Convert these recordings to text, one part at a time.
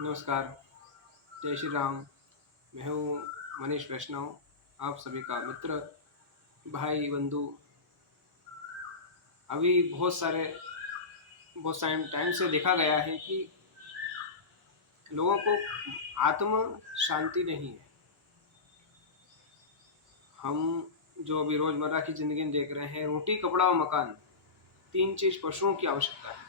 नमस्कार, जय श्री राम। मैं हूँ मनीष वैष्णव, आप सभी का मित्र, भाई, बंधु। अभी बहुत सारे टाइम से देखा गया है कि लोगों को आत्म शांति नहीं है। हम जो अभी रोज़मर्रा की ज़िंदगी में देख रहे हैं, रोटी, कपड़ा और मकान, 3 चीज़ पशुओं की आवश्यकता है।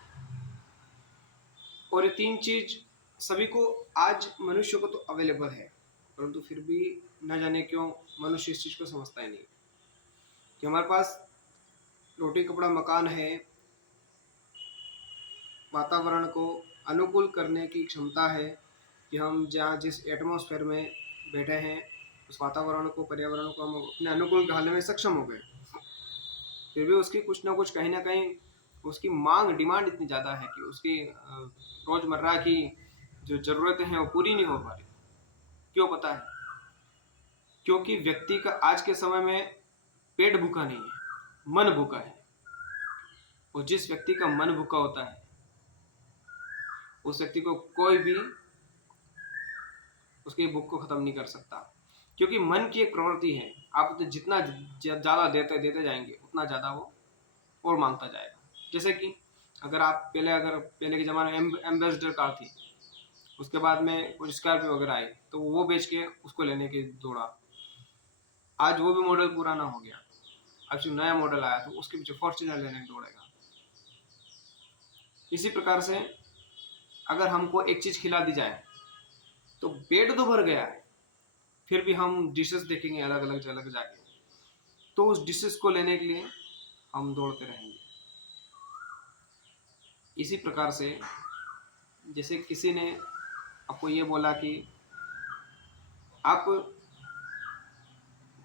और ये 3 चीज़ सभी को आज मनुष्य को तो अवेलेबल है, परंतु फिर भी न जाने क्यों मनुष्य इस चीज़ को समझता ही नहीं कि हमारे पास रोटी, कपड़ा, मकान है, वातावरण को अनुकूल करने की क्षमता है कि हम जहाँ जिस एटमॉस्फेयर में बैठे हैं, उस वातावरण को, पर्यावरण को हम अपने अनुकूल ढालने में सक्षम हो गए। फिर भी उसकी कुछ ना कुछ, कहीं ना कहीं उसकी डिमांड इतनी ज़्यादा है कि उसकी रोज़मर्रा की जो ज़रूरतें हैं वो पूरी नहीं हो पा रही। क्यों पता है? क्योंकि व्यक्ति का आज के समय में पेट भूखा नहीं है, मन भूखा है। और जिस व्यक्ति का मन भूखा होता है, उस व्यक्ति को कोई भी उसकी भूख को खत्म नहीं कर सकता। क्योंकि मन की एक प्रवृत्ति है, आप तो जितना ज़्यादा देते देते जाएंगे, उतना ज़्यादा वो और मांगता जाएगा। जैसे कि अगर पहले के ज़माने में एम्बेसडर कार थी, उसके बाद में कुछ स्कॉर्पियो वगैरह आई, तो वो बेच के उसको लेने की दौड़ा। आज वो भी मॉडल पुराना हो गया, अब जो नया मॉडल आया तो उसके पीछे फॉर्च्यूनर लेने की दौड़ेगा। इसी प्रकार से अगर हमको एक चीज़ खिला दी जाए तो पेट तो भर गया है, फिर भी हम डिशेस देखेंगे अलग अलग जगह जाके, तो उस डिशेस को लेने के लिए हम दौड़ते रहेंगे। इसी प्रकार से जैसे किसी ने आपको ये बोला कि आप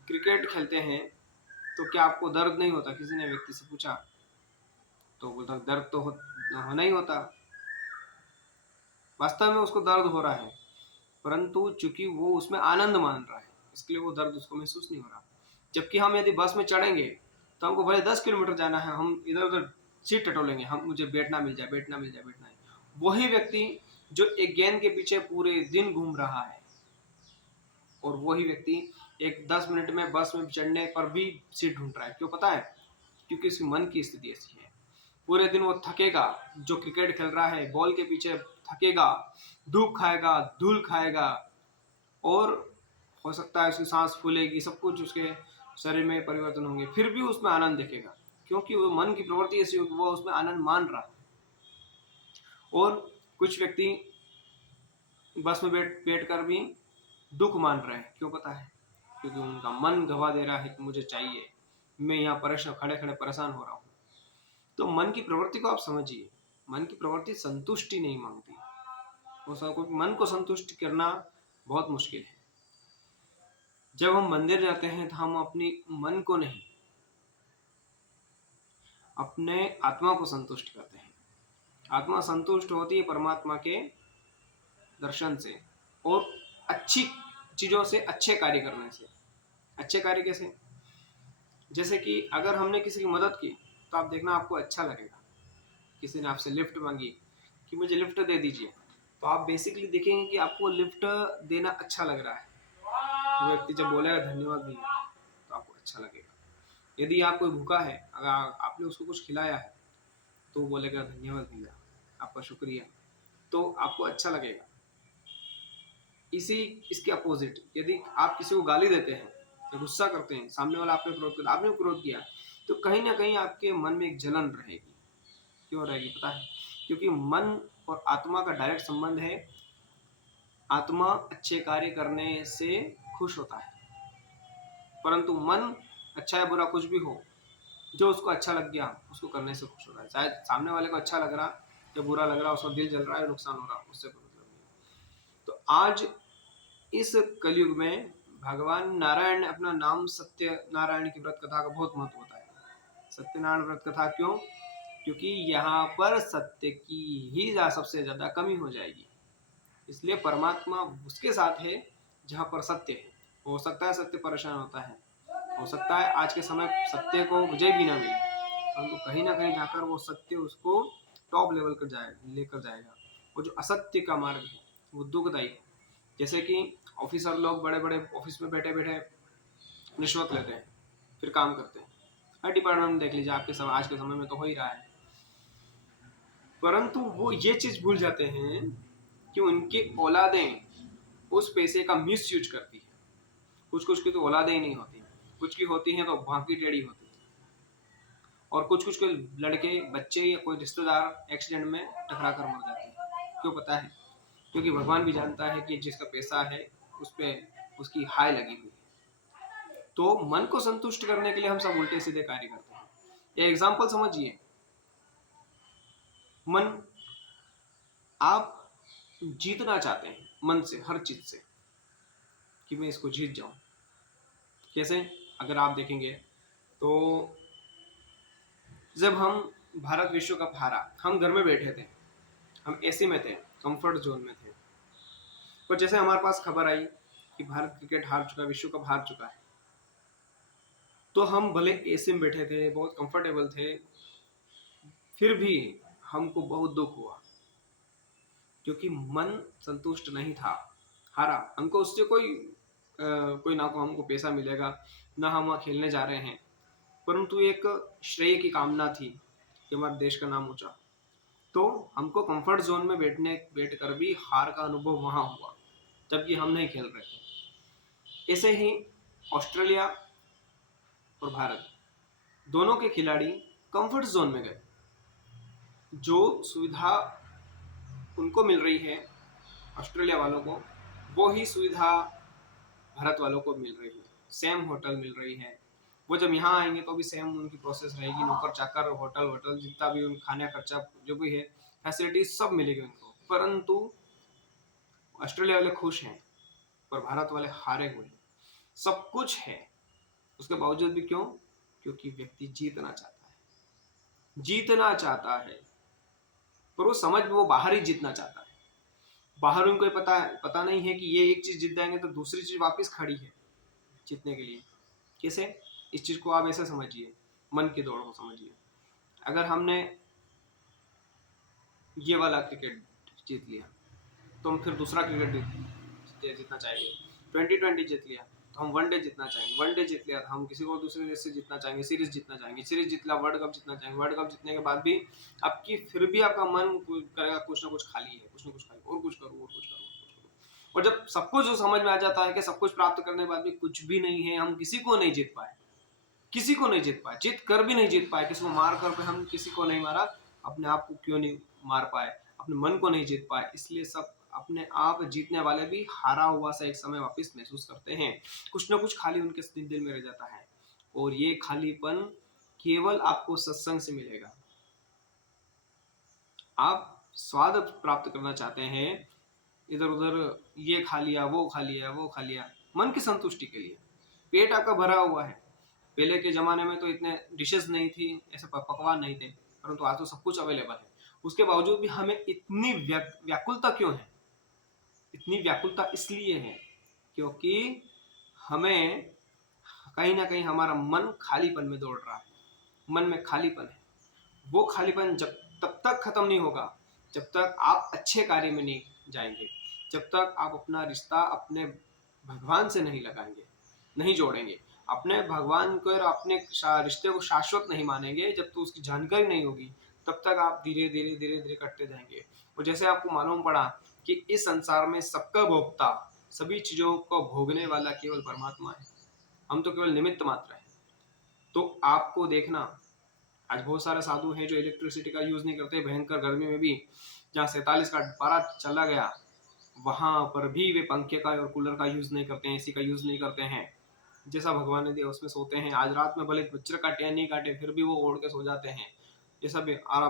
क्रिकेट खेलते हैं तो क्या आपको दर्द नहीं होता, किसी ने व्यक्ति से पूछा, तो बोलता दर्द तो होना ही होता। वास्तव में उसको दर्द हो रहा है, परंतु चूंकि वो उसमें आनंद मान रहा है, इसके लिए वो दर्द उसको महसूस नहीं हो रहा। जबकि हम यदि बस में चढ़ेंगे तो हमको भले 10 किलोमीटर जाना है, हम इधर उधर सीट टटोलेंगे, हम मुझे बैठना मिल जाए, बैठना मिल जाए, बैठना है। वही व्यक्ति जो एक गेंद के पीछे पूरे दिन घूम रहा है, और वही व्यक्ति एक 10 मिनट में बस में चढ़ने पर भी सीट ढूंढ रहा है। क्यों पता है? क्योंकि उसके मन की स्थिति ऐसी है। पूरे दिन वो थकेगा, जो क्रिकेट खेल रहा है बॉल के पीछे थकेगा, धूप खाएगा, धूल खाएगा, और हो सकता है उसकी सांस फूलेगी, सब कुछ उसके शरीर में परिवर्तन होंगे, फिर भी उसमें आनंद दिखेगा, क्योंकि वो मन की प्रवृत्ति ऐसी होगी, वो उसमें आनंद मान रहा है। और कुछ व्यक्ति बस में बैठ कर भी दुख मान रहे हैं। क्यों पता है? क्योंकि उनका मन गवा दे रहा है कि मुझे चाहिए, मैं यहाँ परेशान, खड़े खड़े परेशान हो रहा हूँ। तो मन की प्रवृत्ति को आप समझिए। मन की प्रवृत्ति संतुष्टि नहीं मांगती, वो मन को संतुष्ट करना बहुत मुश्किल है। जब हम मंदिर जाते हैं तो हम अपनी मन को नहीं, अपने आत्मा को संतुष्ट करते हैं। आत्मा संतुष्ट होती है परमात्मा के दर्शन से, और अच्छी चीज़ों से, अच्छे कार्य करने से। अच्छे कार्य कैसे? जैसे कि अगर हमने किसी की मदद की तो आप देखना आपको अच्छा लगेगा। किसी ने आपसे लिफ्ट मांगी कि मुझे लिफ्ट दे दीजिए, तो आप बेसिकली देखेंगे कि आपको लिफ्ट देना अच्छा लग रहा है। वो व्यक्ति जब बोलेगा धन्यवाद भैया, तो आपको अच्छा लगेगा। यदि आप कोई भूखा है, अगर आपने उसको कुछ खिलाया है, तो वो बोलेगा धन्यवाद भैया, आपका शुक्रिया, तो आपको अच्छा लगेगा। इसके अपोजिट, यदि आप किसी को गाली देते हैं या गुस्सा करते हैं, सामने वाला आपने क्रोध किया, तो कहीं ना कहीं आपके मन में एक जलन रहेगी। क्यों रहेगी पता है? क्योंकि मन और आत्मा का डायरेक्ट संबंध है। आत्मा अच्छे कार्य करने से खुश होता है, परंतु मन, अच्छा या बुरा कुछ भी हो, जो उसको अच्छा लग गया उसको करने से खुश हो रहा है। शायद सामने वाले को अच्छा लग रहा या बुरा लग रहा, उसका दिल जल रहा है, नुकसान हो रहा, उससे कोई मतलब नहीं। तो आज इस कलयुग में भगवान नारायण ने अपना नाम सत्य नारायण की व्रत कथा का बहुत महत्व होता है। सत्यनारायण व्रत कथा क्यों? क्योंकि यहाँ पर सत्य की ही सबसे ज्यादा कमी हो जाएगी। इसलिए परमात्मा उसके साथ है जहाँ पर सत्य है। हो सकता है सत्य परेशान होता है, हो सकता है आज के समय सत्य को विजय भी ना मिले, परंतु कहीं ना कहीं जाकर वो सत्य उसको टॉप लेवल कर लेकर जाएगा। वो जो असत्य का मार्ग है, वो दुखदायी है। जैसे कि ऑफिसर लोग बड़े बड़े ऑफिस में बैठे बैठे रिश्वत लेते हैं, फिर काम करते हैं। हर डिपार्टमेंट में देख लीजिए, आपके समय आज के समय में तो हो ही रहा है। परंतु वो ये चीज भूल जाते हैं कि उनकी औलादें उस पैसे का मिस यूज करती है। कुछ कुछ की तो औलादें ही नहीं होती, कुछ की होती हैं तो भांकी टेढ़ी होती है, और कुछ कुछ के लड़के बच्चे या कोई रिश्तेदार एक्सीडेंट में टकरा कर मर जाते हैं। क्यों पता है? क्योंकि भगवान भी जानता है कि जिसका पैसा है उस पर उसकी हाय लगी हुई है। तो मन को संतुष्ट करने के लिए हम सब उल्टे सीधे कार्य करते हैं। ये एग्जाम्पल समझिए, मन, आप जीतना चाहते हैं मन से, हर चीज से, कि मैं इसको जीत जाऊं। कैसे? अगर आप देखेंगे तो जब हम भारत विश्व कप हारा, हम घर में बैठे थे, हम एसी में थे, कंफर्ट जोन में थे। पर जैसे हमारे पास खबर आई कि भारत क्रिकेट हार चुका, विश्व कप हार चुका है, तो हम भले एसी में बैठे थे, बहुत कंफर्टेबल थे, फिर भी हमको बहुत दुख हुआ, क्योंकि मन संतुष्ट नहीं था, हारा। हमको उससे कोई ना को हमको पैसा मिलेगा, ना हम वहाँ खेलने जा रहे हैं, परंतु एक श्रेय की कामना थी कि हमारे देश का नाम ऊंचा। तो हमको कंफर्ट जोन में बैठ कर भी हार का अनुभव वहां हुआ, जबकि हम नहीं खेल रहे थे। ऐसे ही ऑस्ट्रेलिया और भारत दोनों के खिलाड़ी कंफर्ट जोन में गए। जो सुविधा उनको मिल रही है ऑस्ट्रेलिया वालों को, वो ही सुविधा भारत वालों को मिल रही है। सेम होटल मिल रही है। वो जब यहाँ आएंगे तो भी सेम उनकी प्रोसेस रहेगी, नौकर चाकर, होटल वोटल, जितना भी उन खाने खर्चा जो भी है, फैसिलिटीज सब मिलेगी उनको। परंतु ऑस्ट्रेलिया वाले खुश हैं, पर भारत वाले हारे हुए हैं। सब कुछ है, उसके बावजूद भी क्यों? क्योंकि व्यक्ति जीतना चाहता है, जीतना चाहता है, पर वो समझ में वो बाहर ही जीतना चाहता है। बाहर उनको पता नहीं है कि ये एक चीज जीत जाएंगे तो दूसरी चीज वापस खड़ी है जीतने के लिए। कैसे? इस चीज को आप ऐसे समझिए, मन की दौड़ को समझिए। अगर हमने ये वाला क्रिकेट जीत लिया तो हम फिर दूसरा क्रिकेट जीतना चाहेंगे। 2020 जीत लिया तो हम वनडे जीतना चाहेंगे, वनडे जीत लिया तो हम किसी को दूसरे देश से जीतना चाहेंगे, सीरीज जीतना चाहेंगे, सीरीज जीत लिया वर्ल्ड कप जीतना चाहेंगे, वर्ल्ड कप जीतने के बाद भी आपकी फिर भी आपका मन करेगा कुछ ना कुछ खाली है, कुछ ना कुछ खाली, और कुछ करूँ, और कुछ करूँ, और कुछ करूँ। और जब सब कुछ जो समझ में आ जाता है कि सब कुछ प्राप्त करने के बाद भी कुछ भी नहीं है, हम किसी को नहीं जीत पाए, किसी को नहीं जीत पाए, जीत कर भी नहीं जीत पाए, किसी को मार कर हम किसी को नहीं मारा, अपने आप को क्यों नहीं मार पाए, अपने मन को नहीं जीत पाए। इसलिए सब अपने आप जीतने वाले भी हारा हुआ सा एक समय वापस महसूस करते हैं। कुछ ना कुछ खाली उनके दिल में रह जाता है, और ये खालीपन केवल आपको सत्संग से मिलेगा। आप स्वाद प्राप्त करना चाहते हैं, इधर उधर ये खा लिया, वो खा लिया, वो खा लिया, मन की संतुष्टि के लिए। पेट आपका भरा हुआ है। पहले के जमाने में तो इतने डिशेस नहीं थी, ऐसे पकवान नहीं थे, परंतु आज तो सब कुछ अवेलेबल है। उसके बावजूद भी हमें इतनी व्याकुलता क्यों है? इतनी व्याकुलता इसलिए है क्योंकि हमें कहीं ना कहीं हमारा मन खालीपन में दौड़ रहा है। मन में खालीपन है, वो खालीपन जब तब तक खत्म नहीं होगा जब तक आप अच्छे कार्य में नहीं जाएंगे, जब तक आप अपना रिश्ता अपने भगवान से नहीं लगाएंगे, नहीं जोड़ेंगे, अपने भगवान को और अपने रिश्ते को शाश्वत नहीं मानेंगे, जब तक उसकी जानकारी नहीं होगी, तब तक आप धीरे धीरे धीरे धीरे कटते जाएंगे। और जैसे आपको मालूम पड़ा कि इस संसार में सबका भोक्ता, सभी चीजों को भोगने वाला केवल परमात्मा है, हम तो केवल निमित्त मात्र है। तो आपको देखना, आज बहुत सारे साधु हैं जो इलेक्ट्रिसिटी का यूज नहीं करते, भयंकर गर्मी में भी जहाँ 47 का पारा चला गया वहां पर भी वे पंखे का और कूलर का यूज नहीं करते हैं, एसी का यूज नहीं करते हैं। जैसा भगवान ने दिया उसमें सोते हैं। आज रात में भले वज्र काटे या नहीं काटे, फिर भी वो ओढ़ के सो जाते हैं। ये सब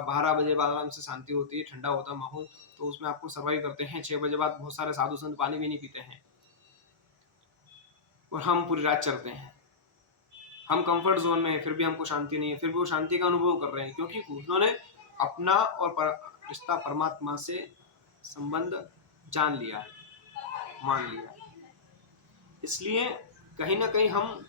12 बजे बाद आराम से शांति होती है, ठंडा होता है माहौल, तो उसमें आपको सर्वाइव करते हैं। 6 बजे बाद बहुत सारे साधु संत पानी भी नहीं पीते हैं, और हम पूरी रात चलते हैं। हम कंफर्ट जोन में है, फिर भी हमको शांति नहीं है, फिर भी वो शांति का अनुभव कर रहे हैं, क्योंकि उन्होंने अपना और रिश्ता परमात्मा से संबंध जान लिया है, मान लिया है। इसलिए कहीं ना कहीं हम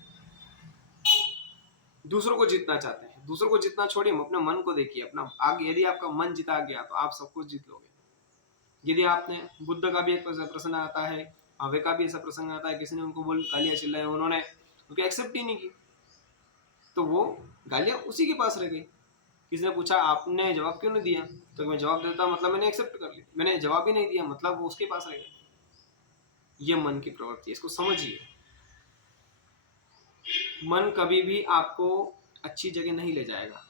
दूसरों को जीतना चाहते हैं। दूसरों को जीतना छोड़िए, अपने मन को देखिए। अपना आगे यदि आपका मन जीता गया तो आप सब कुछ जीत लोगे। यदि आपने बुद्ध का भी एक प्रसंग आता है, आवे का भी ऐसा प्रसंग आता है, किसी ने उनको बोल गालियाँ चिल्लाई, उन्होंने उनकी एक्सेप्ट ही नहीं की, तो वो गालियाँ उसी के पास रह गई। किसी ने पूछा आपने जवाब क्यों नहीं दिया, तो मैं जवाब देता मतलब मैंने एक्सेप्ट कर लिया, मैंने जवाब ही नहीं दिया मतलब वो उसके पास रह गया। ये मन की प्रवृत्ति है, इसको समझिए। मन कभी भी आपको अच्छी जगह नहीं ले जाएगा,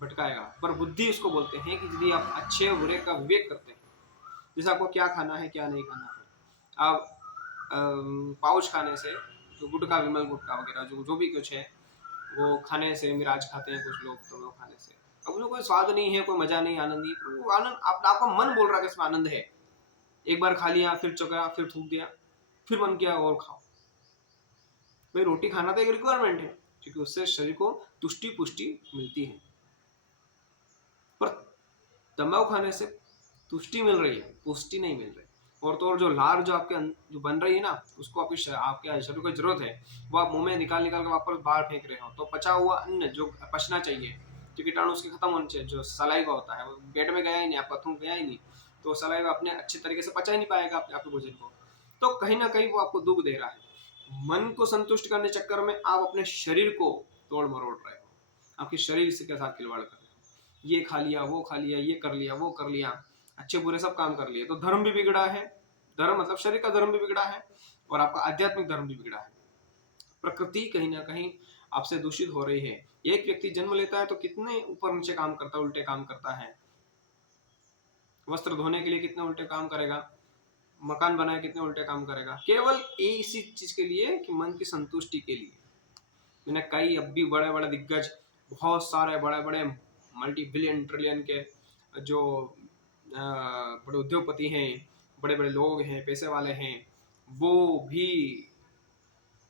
भटकाएगा, पर बुद्धि उसको बोलते हैं कि यदि आप अच्छे और बुरे का विवेक करते हैं, जैसे आपको क्या खाना है क्या नहीं खाना है, आप पाउच खाने से, जो गुटखा विमल गुटखा वगैरह जो भी कुछ है वो खाने से, मिराज खाते हैं कुछ लोग, तो वो खाने से अब उसमें कोई स्वाद नहीं है, कोई मजा नहीं, आनंद नहीं, पर वो आनंद आपका मन बोल रहा है कि इसमें आनंद है। एक बार खा लिया, फिर चौंका, फिर थूक दिया, फिर मन किया और खाओ। भाई रोटी खाना तो एक रिक्वायरमेंट है, क्योंकि उससे शरीर को तुष्टि पुष्टि मिलती है, पर तंबाकू खाने से तुष्टि मिल रही है, पुष्टि नहीं मिल रही। और तो और जो लार जो आपके जो बन रही है ना, उसको आपके शरीर को जरूरत है, वो आप मुंह में निकाल निकाल के वापस बाहर फेंक रहे हो, तो पचा हुआ अन्न जो पचना चाहिए, जो कीटाणु उसके खत्म होने चाहिए, जो सलाइवा होता है वो पेट में गया ही नहीं, आपका थूक गया ही नहीं, तो सलाइवा अपने अच्छे तरीके से पचा ही नहीं पाएगा आपके भोजन को, तो कहीं ना कहीं वो आपको दुख दे रहा है। मन को संतुष्ट करने चक्कर में आप अपने शरीर को तोड़ मरोड़ रहे हो, आपके शरीर से के साथ खिलवाड़ कर रहे हो, ये खा लिया, वो खा लिया, ये कर लिया, वो कर लिया, अच्छे बुरे सब काम कर लिए, तो धर्म भी बिगड़ा है। धर्म मतलब शरीर का धर्म भी बिगड़ा है, और आपका आध्यात्मिक धर्म भी बिगड़ा है। प्रकृति कहीं ना कहीं आपसे दूषित हो रही है। एक व्यक्ति जन्म लेता है तो कितने ऊपर नीचे काम करता है, उल्टे काम करता है, वस्त्र धोने के लिए कितने उल्टे काम करेगा, मकान बनाए कितने उल्टे काम करेगा, केवल इसी चीज के लिए कि मन की संतुष्टि के लिए। मैंने कई अब भी बड़े बड़े दिग्गज, बहुत सारे बड़े बड़े मल्टी बिलियन ट्रिलियन के जो बड़े उद्योगपति हैं, बड़े बड़े लोग हैं, पैसे वाले हैं, वो भी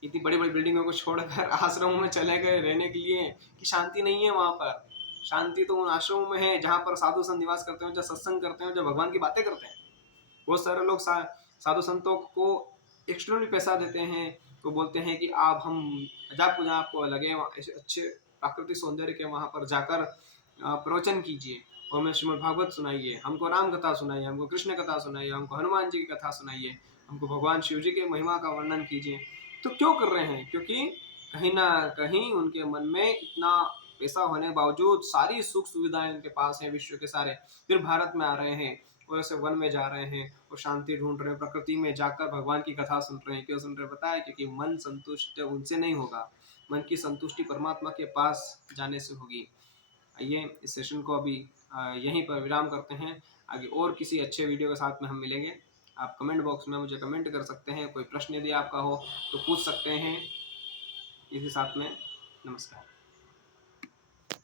इतनी बड़ी बड़ी बिल्डिंगों को छोड़कर आश्रमों में चले गए रहने के लिए, कि शांति नहीं है वहां पर। शांति तो उन आश्रमों में है जहाँ पर साधु संत निवास करते हैं, जहाँ सत्संग करते हैं, जहाँ भगवान की बातें करते हैं। बहुत सारे लोग साधु संतों को एक्सटर्नली पैसा देते हैं, तो बोलते हैं कि आप हम जब जहाँ आपको लगे ऐसे अच्छे प्राकृतिक सौंदर्य के वहाँ पर जाकर प्रवचन कीजिए, और हमें श्रीमद् भागवत सुनाइए, हमको राम कथा सुनाइए, हमको कृष्ण कथा सुनाइए, हमको हनुमान जी की कथा सुनाइए, हमको भगवान शिव जी के महिमा का वर्णन कीजिए। तो क्यों कर रहे हैं? क्योंकि कहीं ना कहीं उनके मन में इतना पैसा होने के बावजूद सारी सुख सुविधाएं उनके पास हैं विश्व के सारे, फिर भारत में आ रहे हैं और ऐसे वन में जा रहे हैं और शांति ढूंढ रहे हैं, प्रकृति में जाकर भगवान की कथा सुन रहे हैं। क्यों सुन रहे हैं पता है? क्योंकि मन संतुष्ट उनसे नहीं होगा, मन की संतुष्टि परमात्मा के पास जाने से होगी। आइए इस सेशन को अभी यहीं पर विराम करते हैं, आगे और किसी अच्छे वीडियो के साथ में हम मिलेंगे। आप कमेंट बॉक्स में मुझे कमेंट कर सकते हैं, कोई प्रश्न यदि आपका हो तो पूछ सकते हैं। इसी साथ में नमस्कार।